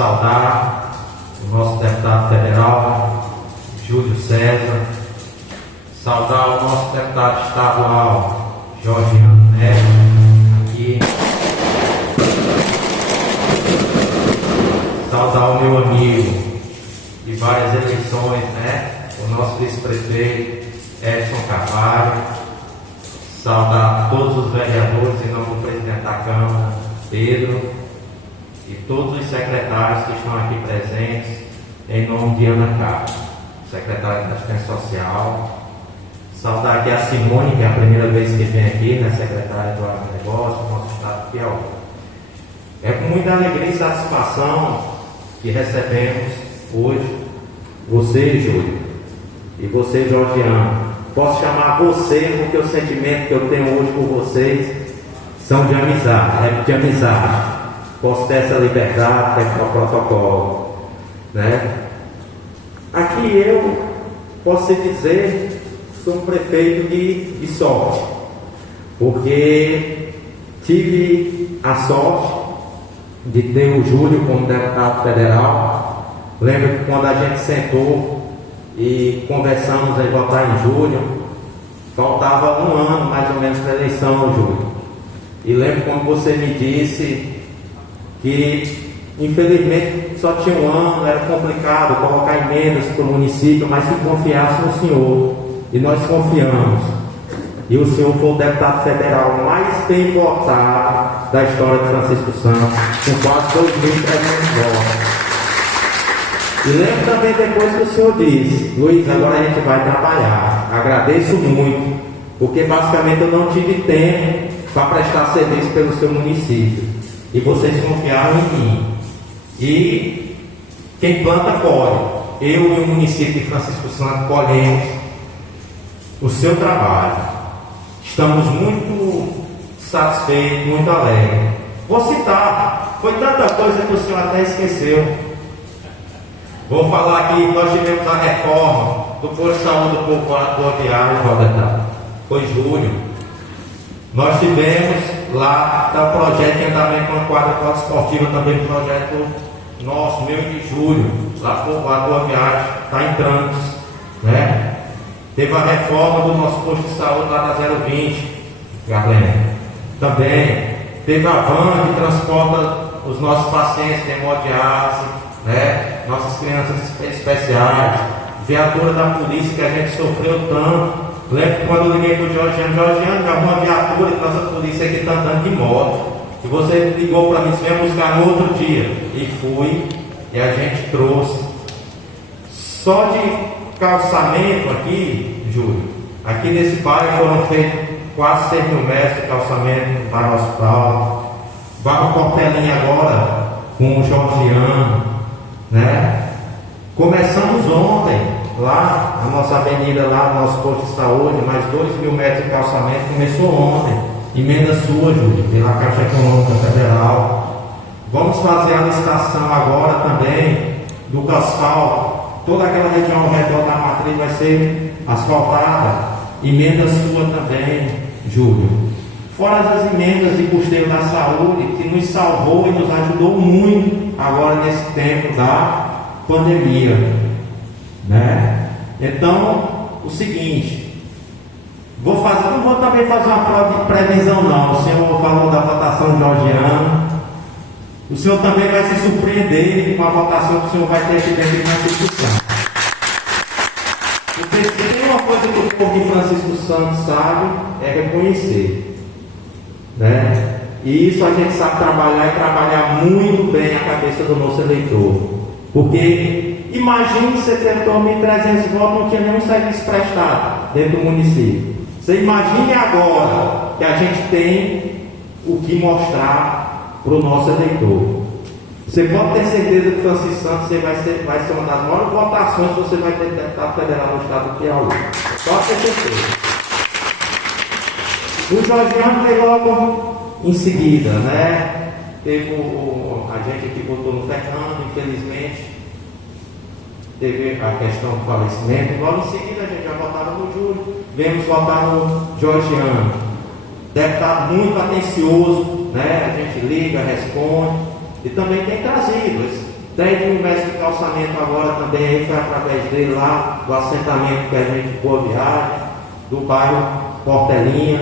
saudar o nosso deputado federal, Júlio César, saudar o nosso deputado estadual, Georgiano Neto, aqui, saudar o meu amigo de várias eleições, o nosso vice-prefeito Edson Carvalho, saudar todos os vereadores em nome do presidente da Câmara, Pedro, e todos os secretários que estão aqui presentes, em nome de Ana Carlos, secretária da Assistência Social. Saudar aqui a Simone, que é a primeira vez que vem aqui, secretária do Agronegócio, do nosso estado de Piauí. É com muita alegria e satisfação que recebemos hoje você, Júlio, e você, Georgiano. Posso chamar você porque o sentimento que eu tenho hoje por vocês são de amizade, Posso ter essa liberdade, ter o protocolo, Aqui eu posso dizer, sou um prefeito de sorte, porque tive a sorte de ter o Júlio como deputado federal. Lembro que quando a gente sentou e conversamos em votar em julho, faltava um ano mais ou menos para a eleição, Júlio. E lembro quando você me disse que infelizmente só tinha um ano, era complicado colocar emendas para o município, mas que confiasse no senhor. E nós confiamos. E o senhor foi o deputado federal mais bem votado da história de Francisco Santos, com quase 2.300 votos. E lembro também depois que o senhor disse: Luiz, agora a gente vai trabalhar. Agradeço muito, porque basicamente eu não tive tempo para prestar serviço pelo seu município. E vocês confiaram em mim. E quem planta, colhe. Eu e o município de Francisco Santos colhemos o seu trabalho. Estamos muito satisfeitos, muito alegres. Vou citar, foi tanta coisa que o senhor até esqueceu. Vou falar aqui, nós tivemos a reforma do posto de saúde do povoado rodoviário, foi julho. Nós tivemos lá o projeto de andamento com a quadra esportiva, também o projeto nosso, meu de julho, lá no povoado rodoviário, está em trânsito, Teve a reforma do nosso posto de saúde lá da 020, Garlene. Também teve a van que transporta os nossos pacientes de hemodiálise, nossas crianças especiais, viatura da polícia que a gente sofreu tanto. Lembro quando eu liguei para o Georgiano, já uma viatura que nossa polícia aqui está andando de moto. E você ligou para mim, você veio buscar no outro dia. E fui, e a gente trouxe. Só de calçamento aqui, Júlio, aqui nesse bairro foram feitos quase 6 mil metros de calçamento no bairro Hospital. Barro Portelinha agora com o Georgiano, Começamos ontem lá, a nossa avenida lá, nosso posto de saúde, mais 2 mil metros de calçamento, começou ontem. Emenda sua, Júlio, pela Caixa Econômica Federal. Vamos fazer a licitação agora também do asfalto. Toda aquela região ao redor da matriz vai ser asfaltada. Emenda sua também, Júlio. Fora as emendas de custeio da saúde, que nos salvou e nos ajudou muito agora nesse tempo da pandemia, Então, o seguinte, não vou também fazer uma prova de previsão não. O senhor falou da votação georgiana. O senhor também vai se surpreender com a votação que o senhor vai ter aqui dentro de Francisco Santos. Porque se tem uma coisa que o povo de Francisco Santos sabe, é reconhecer, E isso a gente sabe trabalhar e trabalhar muito bem a cabeça do nosso eleitor. Porque imagine você ter 2.300 votos, não tinha nenhum serviço prestado dentro do município. Você imagine agora que a gente tem o que mostrar para o nosso eleitor. Você pode ter certeza que Francisco Santos vai ser uma das maiores votações que você vai ter deputado federal no estado do Piauí. Pode ter certeza. O Georgiano veio logo em seguida, Teve a gente aqui votou no Fernando, infelizmente. Teve a questão do falecimento. Logo em seguida a gente já votava no Júlio. Viemos votar no Georgiano. Deputado muito atencioso, A gente liga, responde. E também tem trazido 10 mil metros de calçamento agora também aí foi através dele lá, do assentamento que a gente Boa Viagem, do bairro Portelinha.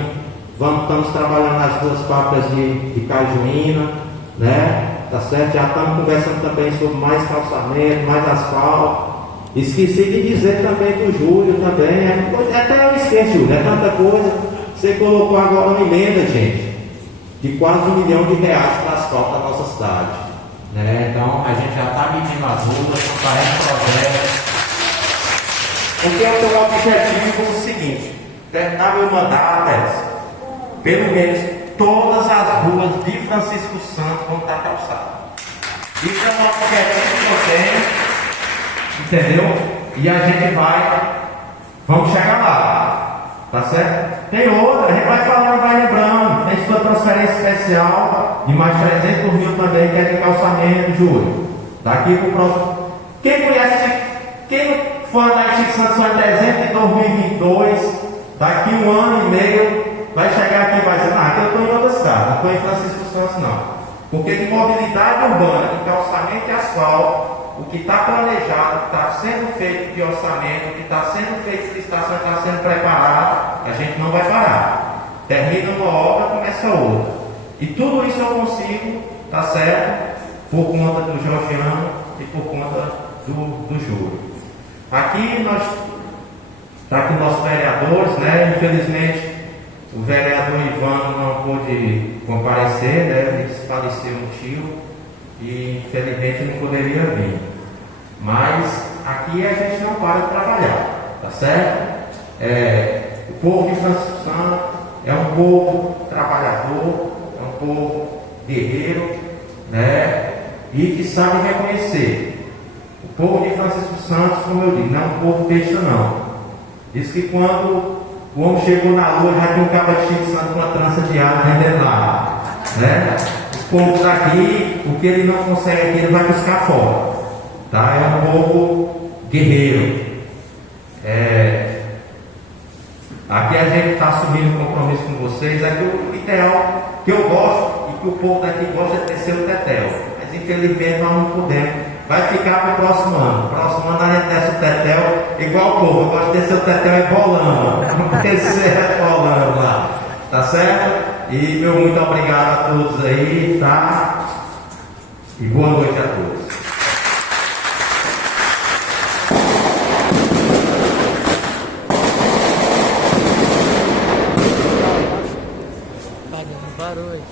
Estamos trabalhando nas duas fábricas de Cajuína, né? Tá certo? Já estamos conversando também sobre mais calçamento, mais asfalto. Esqueci de dizer também do Júlio também. Até eu esqueço, Júlio, é tanta coisa. Você colocou agora uma emenda, gente, de quase R$1 milhão para asfalto da nossa cidade. Né? Então a gente já está medindo as ruas, está reprogramando. Porque o teu objetivo é o seguinte: terminar meu mandato, pelo menos todas as ruas de Francisco Santos vão estar calçadas. Isso é um objetivo que eu tenho, entendeu? E a gente vamos chegar lá, tá certo? Tem outra, a gente vai falando, vai lembrando. Tem sua transferência especial de mais 300 mil também, que é de calçamento, Júlio. Daqui para o próximo. Quem for na instituição em dezembro de 2022, daqui 1 ano e meio, vai chegar aqui e vai dizer: aqui eu estou em outras casas, não estou em Francisco Santos não. Porque de mobilidade urbana, de calçamento e asfalto, o que está planejado, o que está sendo feito de orçamento, o que está sendo feito de licitação, está sendo preparado, a gente não vai parar. Termina uma obra, começa outra. E tudo isso eu consigo, tá certo? Por conta do Georgiano e por conta do Júlio. Aqui está aqui nossos vereadores, né? Infelizmente o vereador Ivan não pôde comparecer, né? Ele faleceu um tio e infelizmente não poderia vir. Mas aqui a gente não para de trabalhar, tá certo? O povo de Francisco Santos é um povo trabalhador, é um povo guerreiro, né? E que sabe reconhecer. O povo de Francisco Santos, como eu digo, não é um povo besta não. Diz que quando o homem chegou na lua, já tinha um cabo de Chico Santo com uma trança de ar vendendo lá, né? O povo daqui, o que ele não consegue aqui, ele vai buscar fora, tá? É um povo guerreiro. Aqui a gente está assumindo um compromisso com vocês. Aqui o ideal que eu gosto e que o povo daqui gosta é descer o tetel, mas infelizmente nós não podemos. Vai ficar para o próximo ano. Próximo ano a gente desce o tetel igual o povo. Eu gosto de descer o tetel é bolando. Vamos descer bolando lá. Tá certo? E meu muito obrigado a todos aí, tá? E boa noite a todos. Parou aí.